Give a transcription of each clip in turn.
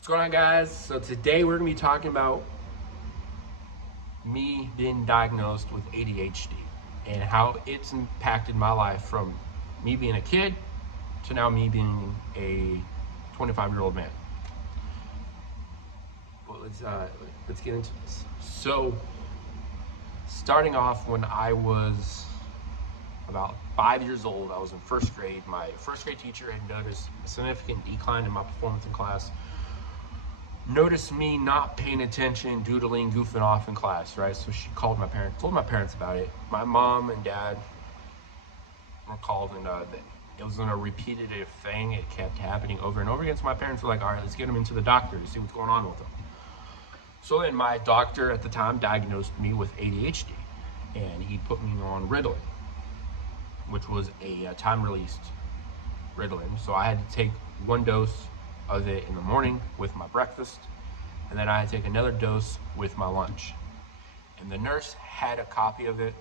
What's going on, guys? So today we're gonna be talking about me being diagnosed with ADHD and how it's impacted my life from me being a kid to now me being a 25-year-old man. Well, let's get into this. So, starting off when I was about 5 years old, I was in first grade. My first grade teacher had noticed a significant decline in my performance in class. Noticed me not paying attention, doodling, goofing off in class, right? So she called my parents, told my parents about it. My mom and dad were called, and it was a repetitive thing. It kept happening over and over again. So my parents were like, all right, let's get him into the doctor to see what's going on with him. So then my doctor at the time diagnosed me with ADHD, and he put me on Ritalin, which was a time-released Ritalin. So I had to take one dose of it in the morning with my breakfast, and then I had to take another dose with my lunch. And the nurse had a copy of it,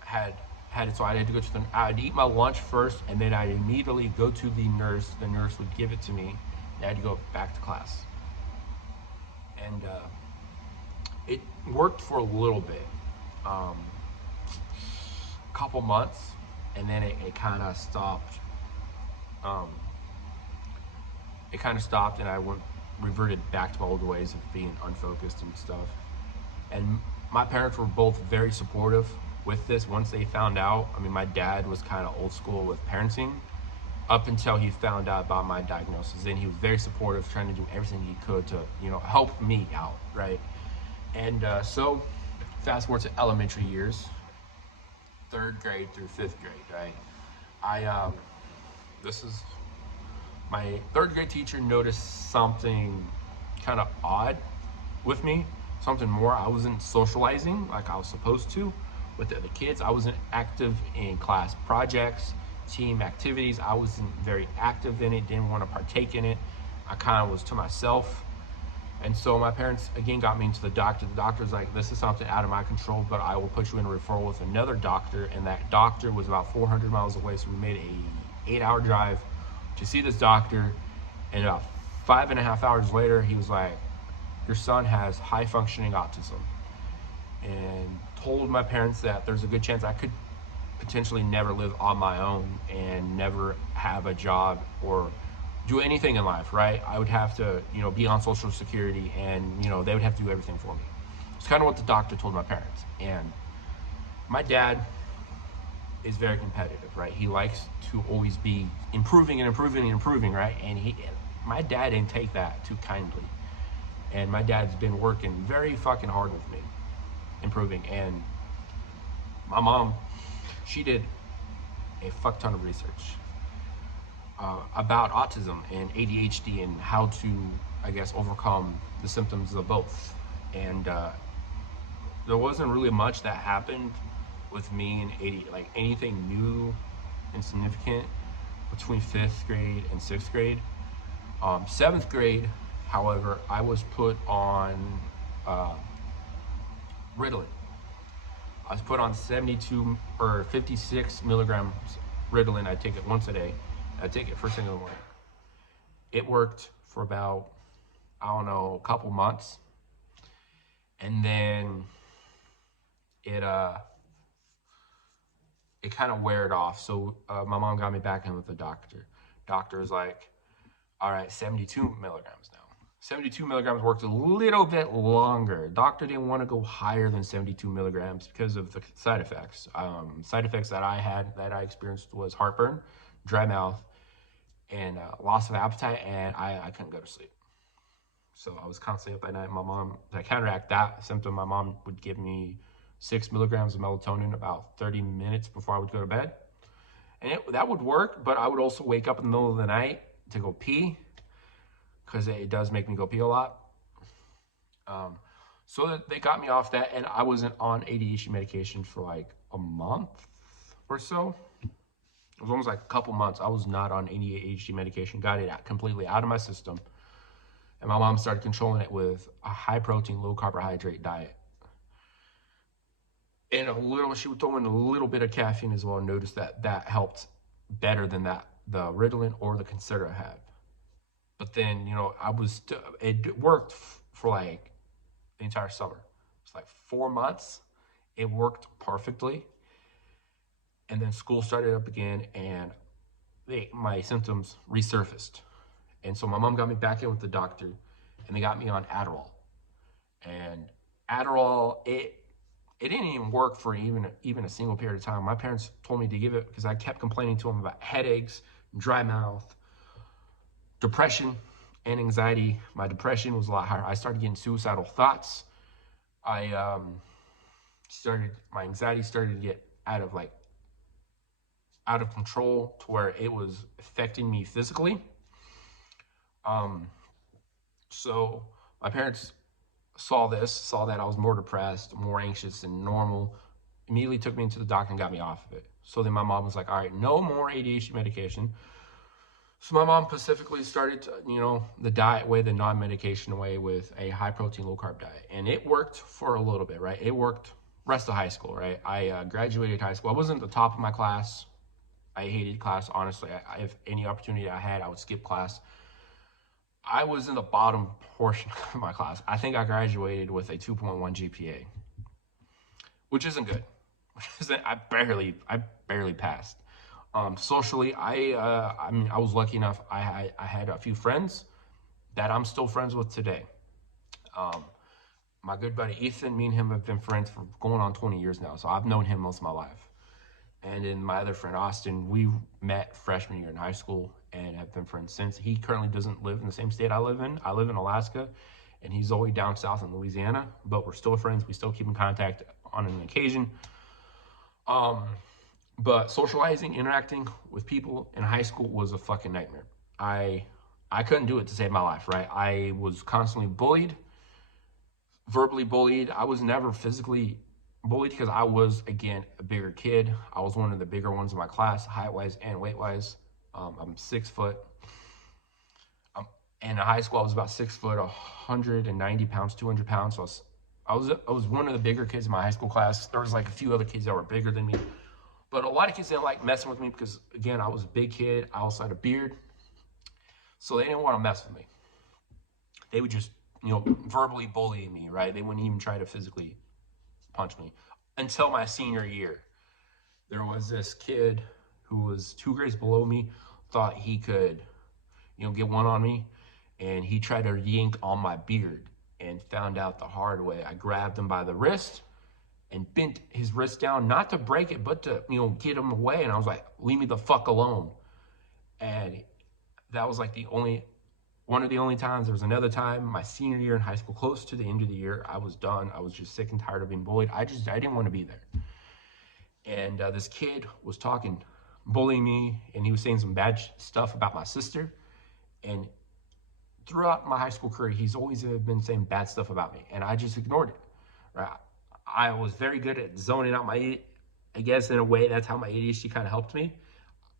had it, so I had to go to I'd eat my lunch first, and then I'd immediately go to the nurse. The nurse would give it to me, and I had to go back to class. And it worked for a little bit, a couple months, and then it kind of stopped. It kind of stopped, and I reverted back to my old ways of being unfocused and stuff. And my parents were both very supportive with this once they found out. I mean, my dad was kind of old school with parenting up until he found out about my diagnosis. And he was very supportive, trying to do everything he could to, help me out, right? And so fast forward to elementary years, third grade through fifth grade, right? This is my third grade teacher noticed something kind of odd with me, something more. I wasn't socializing like I was supposed to with the other kids. I wasn't active in class projects, team activities. I wasn't very active in it, didn't want to partake in it. I kind of was to myself. And so my parents again got me into the doctor. The doctor's like, this is something out of my control, but I will put you in a referral with another doctor. And that doctor was about 400 miles away. So we made a 8-hour drive to see this doctor, and about 5.5 hours later, he was like, your son has high functioning autism, and told my parents that there's a good chance I could potentially never live on my own and never have a job or do anything in life, right? I would have to, be on Social Security, and, they would have to do everything for me. It's kind of what the doctor told my parents. And my dad is very competitive, right? He likes to always be improving and improving and improving, right? And my dad didn't take that too kindly. And my dad's been working very fucking hard with me, improving. And my mom, she did a fuck ton of research about autism and ADHD and how to, I guess, overcome the symptoms of both. And there wasn't really much that happened with me and AD, like anything new and significant between 5th grade and 6th grade. 7th grade, however, I was put on Ritalin. I was put on 72 or 56 milligrams Ritalin. I take it once a day. I take it first thing in the morning. It worked for about, a couple months. And then it kind of weared off. So my mom got me back in with the doctor. Doctor was like, all right, 72 milligrams now. 72 milligrams worked a little bit longer. Doctor didn't want to go higher than 72 milligrams because of the side effects. Side effects that I experienced was heartburn, dry mouth, and loss of appetite, and I couldn't go to sleep. So I was constantly up at night. My mom, to counteract that symptom, my mom would give me 6 milligrams of melatonin about 30 minutes before I would go to bed. And that would work, but I would also wake up in the middle of the night to go pee, because it does make me go pee a lot. So they got me off that, and I wasn't on ADHD medication for like a month or so. It was almost like a couple months. I was not on any ADHD medication, got it completely out of my system. And my mom started controlling it with a high protein, low carbohydrate diet. And she would throw in a little bit of caffeine as well, and noticed that helped better than the Ritalin or the Concerta had. But then, it worked for like the entire summer. It's like 4 months. It worked perfectly. And then school started up again, and my symptoms resurfaced. And so my mom got me back in with the doctor, and they got me on Adderall. And Adderall, it didn't even work for even a single period of time. My parents told me to give it because I kept complaining to them about headaches, dry mouth, depression, and anxiety. My depression was a lot higher. I started getting suicidal thoughts. I started my anxiety started to get out of control to where it was affecting me physically. Um, so my parents saw that I was more depressed, more anxious than normal, immediately took me into the doctor and got me off of it. So then my mom was like, all right, no more ADHD medication. So my mom specifically started, the diet way, the non-medication way with a high protein, low carb diet. And it worked for a little bit, right? It worked rest of high school, right? I graduated high school. I wasn't at the top of my class. I hated class, honestly. If any opportunity I had, I would skip class. I was in the bottom portion of my class. I think I graduated with a 2.1 GPA, which isn't good. I barely passed. Socially, I was lucky enough. I had a few friends that I'm still friends with today. Um, my good buddy Ethan, me and him have been friends for going on 20 years now. So I've known him most of my life. And then my other friend Austin, we met freshman year in high school and have been friends since. He currently doesn't live in the same state I live in. I live in Alaska, and he's all the way down south in Louisiana. But we're still friends. We still keep in contact on an occasion. Um, but socializing, interacting with people in high school was a fucking nightmare. I I couldn't do it to save my life, right? I was constantly bullied, verbally bullied. I was never physically bullied because I was, again, a bigger kid. I was one of the bigger ones in my class, height wise and weight wise. I'm 6 foot. And in high school, I was about 6 foot, 190 pounds, 200 pounds. So I was one of the bigger kids in my high school class. There was like a few other kids that were bigger than me, but a lot of kids didn't like messing with me because, again, I was a big kid. I also had a beard, so they didn't want to mess with me. They would just, verbally bully me, right? They wouldn't even try to physically punch me until my senior year. There was this kid who was 2 grades below me, thought he could, get one on me, and he tried to yank on my beard and found out the hard way. I grabbed him by the wrist and bent his wrist down, not to break it, but to, get him away. And I was like, leave me the fuck alone. And that was like one of the only times. There was another time, my senior year in high school, close to the end of the year, I was done. I was just sick and tired of being bullied. I didn't want to be there. And this kid was bullying me, and he was saying some bad stuff about my sister. And throughout my high school career, he's always been saying bad stuff about me, and I just ignored it. Right? I was very good at zoning out I guess in a way that's how my ADHD kind of helped me.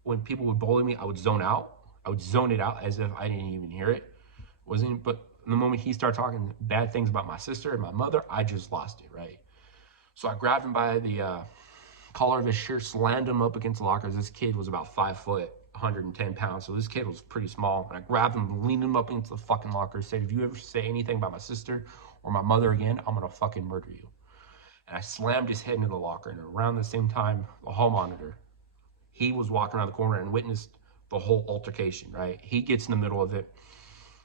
When people would bully me, I would zone out. I would zone it out as if I didn't even hear it. But the moment he started talking bad things about my sister and my mother, I just lost it, right? So I grabbed him by the collar of his shirt, slammed him up against the lockers. This kid was about 5 foot, 110 pounds. So this kid was pretty small. And I grabbed him, leaned him up into the fucking locker, said, if you ever say anything about my sister or my mother again, I'm going to fucking murder you. And I slammed his head into the locker. And around the same time, the hall monitor, he was walking around the corner and witnessed the whole altercation, right? He gets in the middle of it,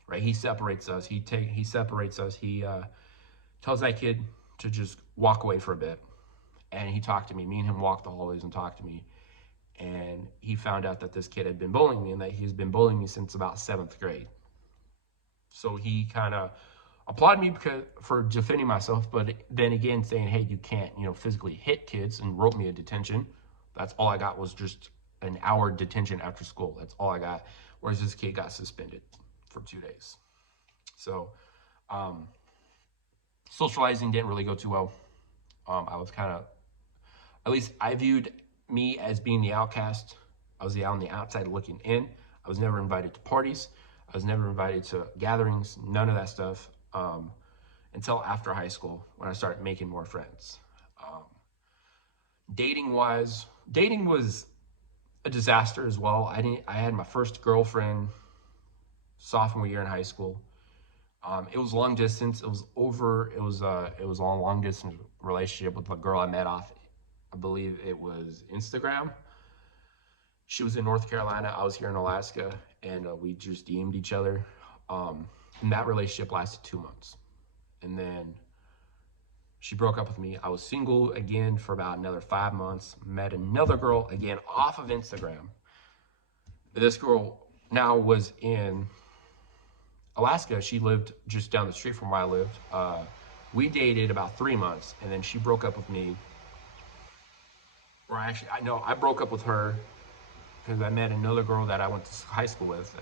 right? He separates us. He separates us. He tells that kid to just walk away for a bit. And he talked to me. Me and him walked the hallways and talked to me. And he found out that this kid had been bullying me and that he's been bullying me since about 7th grade. So he kind of applauded me for defending myself, but then again saying, hey, you can't, physically hit kids, and wrote me a detention. That's all I got, was just an hour detention after school. That's all I got. Whereas this kid got suspended for 2 days. So socializing didn't really go too well. I was kind of, at least I viewed me as being the outcast. I was on the outside looking in. I was never invited to parties. I was never invited to gatherings, none of that stuff, until after high school when I started making more friends. Dating was a disaster as well. I had my first girlfriend sophomore year in high school. It was long distance. It was a long distance relationship with a girl I met off, I believe it was Instagram. She was in North Carolina. I was here in Alaska, and we just DM'd each other. And that relationship lasted 2 months, and then she broke up with me. I was single again for about another 5 months. Met another girl again off of Instagram. This girl now was in Alaska. She lived just down the street from where I lived. We dated about 3 months, and then she broke up with me. Or actually, I know I broke up with her because I met another girl that I went to high school with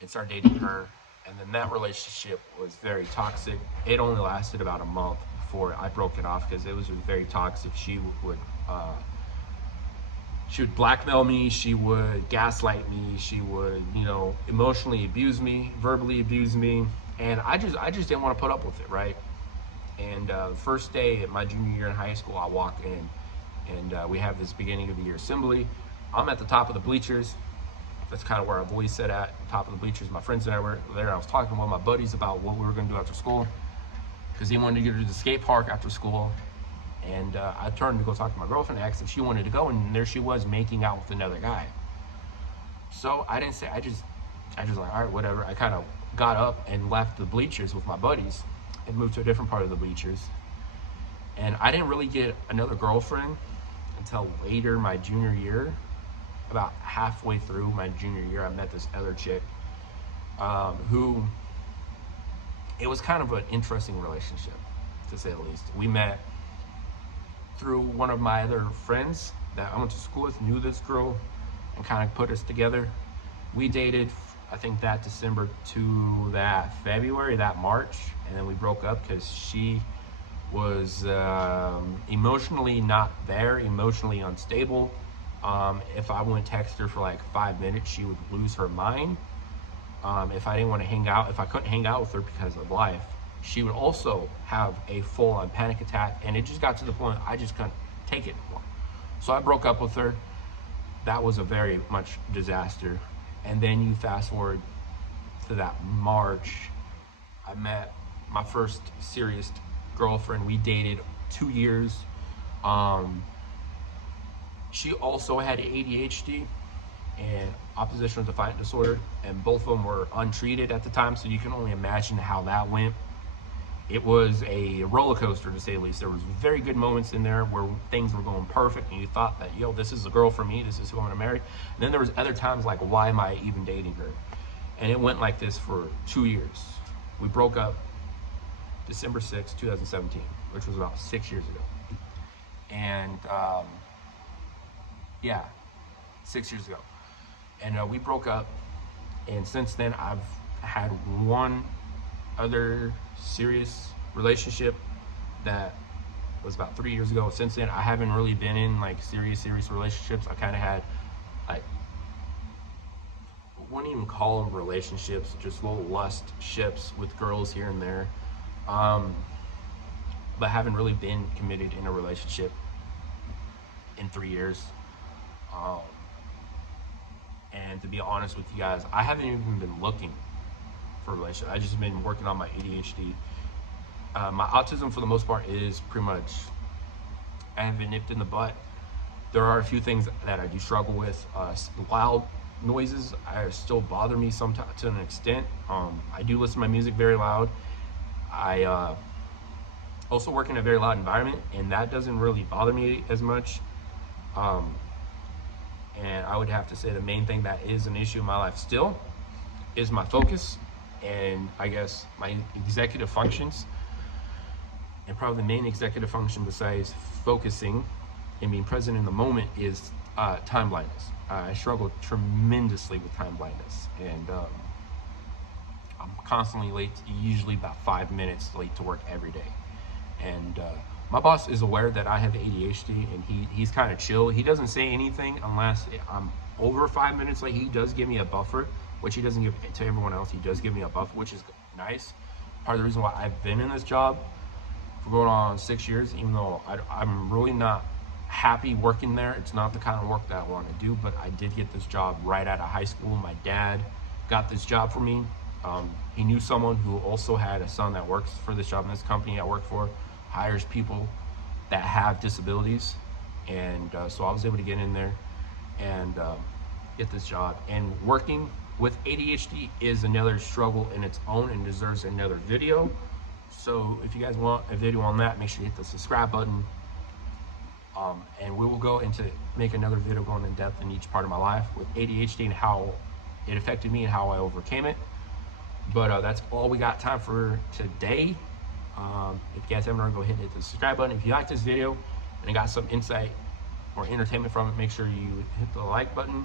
and started dating her. And then that relationship was very toxic. It only lasted about a month before I broke it off because it was very toxic. Uh, she would blackmail me. She would gaslight me. She would, emotionally abuse me, verbally abuse me, and I just didn't want to put up with it, right? And the first day at my junior year in high school, I walk in, and we have this beginning of the year assembly. I'm at the top of the bleachers. That's kind of where I've always sat at, top of the bleachers. My friends and I were there. I was talking with my buddies about what we were going to do after school because he wanted to go to the skate park after school. And I turned to go talk to my girlfriend, asked if she wanted to go, and there she was making out with another guy. So I didn't say, I just like, all right, whatever. I kind of got up and left the bleachers with my buddies and moved to a different part of the bleachers. And I didn't really get another girlfriend until later my junior year. About halfway through my junior year, I met this other chick who, it was kind of an interesting relationship, to say the least. We met through one of my other friends that I went to school with, knew this girl, and kind of put us together. We dated, I think, that December to that February, that March, and then we broke up because she was emotionally not there, emotionally unstable. If I wouldn't text her for like 5 minutes, she would lose her mind. If I didn't want to hang out, if I couldn't hang out with her because of life, she would also have a full-on panic attack, and it just got to the point I just couldn't take it anymore. So I broke up with her. That was a very much disaster. And then you fast forward to that March, I met my first serious girlfriend. We dated 2 years. She also had ADHD and oppositional defiant disorder, and both of them were untreated at the time, so you can only imagine how that went. It was a roller coaster, to say the least. There was very good moments in there where things were going perfect and you thought that, this is a girl for me, this is who I'm gonna marry. And then there was other times like, why am I even dating her? And it went like this for 2 years. We broke up December 6, 2017, which was about 6 years ago. And yeah, 6 years ago. And we broke up, and since then I've had one other serious relationship that was about 3 years ago. Since then I haven't really been in like serious relationships. I kind of had, like, I wouldn't even call them relationships, just little lust ships with girls here and there, but haven't really been committed in a relationship in 3 years. And to be honest with you guys, I haven't even been looking for a relationship. I've just been working on my ADHD. My autism, for the most part, is pretty much, I haven't been nipped in the butt. There are a few things that I do struggle with. Loud noises still bother me sometimes to an extent. I do listen to my music very loud. I also work in a very loud environment, and that doesn't really bother me as much. And I would have to say the main thing that is an issue in my life still is my focus, and I guess my executive functions. And probably the main executive function besides focusing and being present in the moment is time blindness. I struggle tremendously with time blindness, and I'm constantly late, usually about 5 minutes late to work every day. And my boss is aware that I have ADHD, and he's kind of chill. He doesn't say anything unless I'm over 5 minutes late. He does give me a buffer, which he doesn't give to everyone else. He does give me a buffer, which is nice. Part of the reason why I've been in this job for going on 6 years, even though I'm really not happy working there. It's not the kind of work that I want to do, but I did get this job right out of high school. My dad got this job for me. He knew someone who also had a son that works for this job in this company I work for, hires people that have disabilities. And so I was able to get in there and get this job. And working with ADHD is another struggle in its own and deserves another video. So if you guys want a video on that, make sure you hit the subscribe button. And we will go into make another video going in depth in each part of my life with ADHD and how it affected me and how I overcame it. But that's all we got time for today. If you guys haven't already, go ahead and hit the subscribe button. If you like this video and got some insight or entertainment from it, make sure you hit the like button.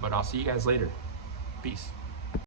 But I'll see you guys later. Peace.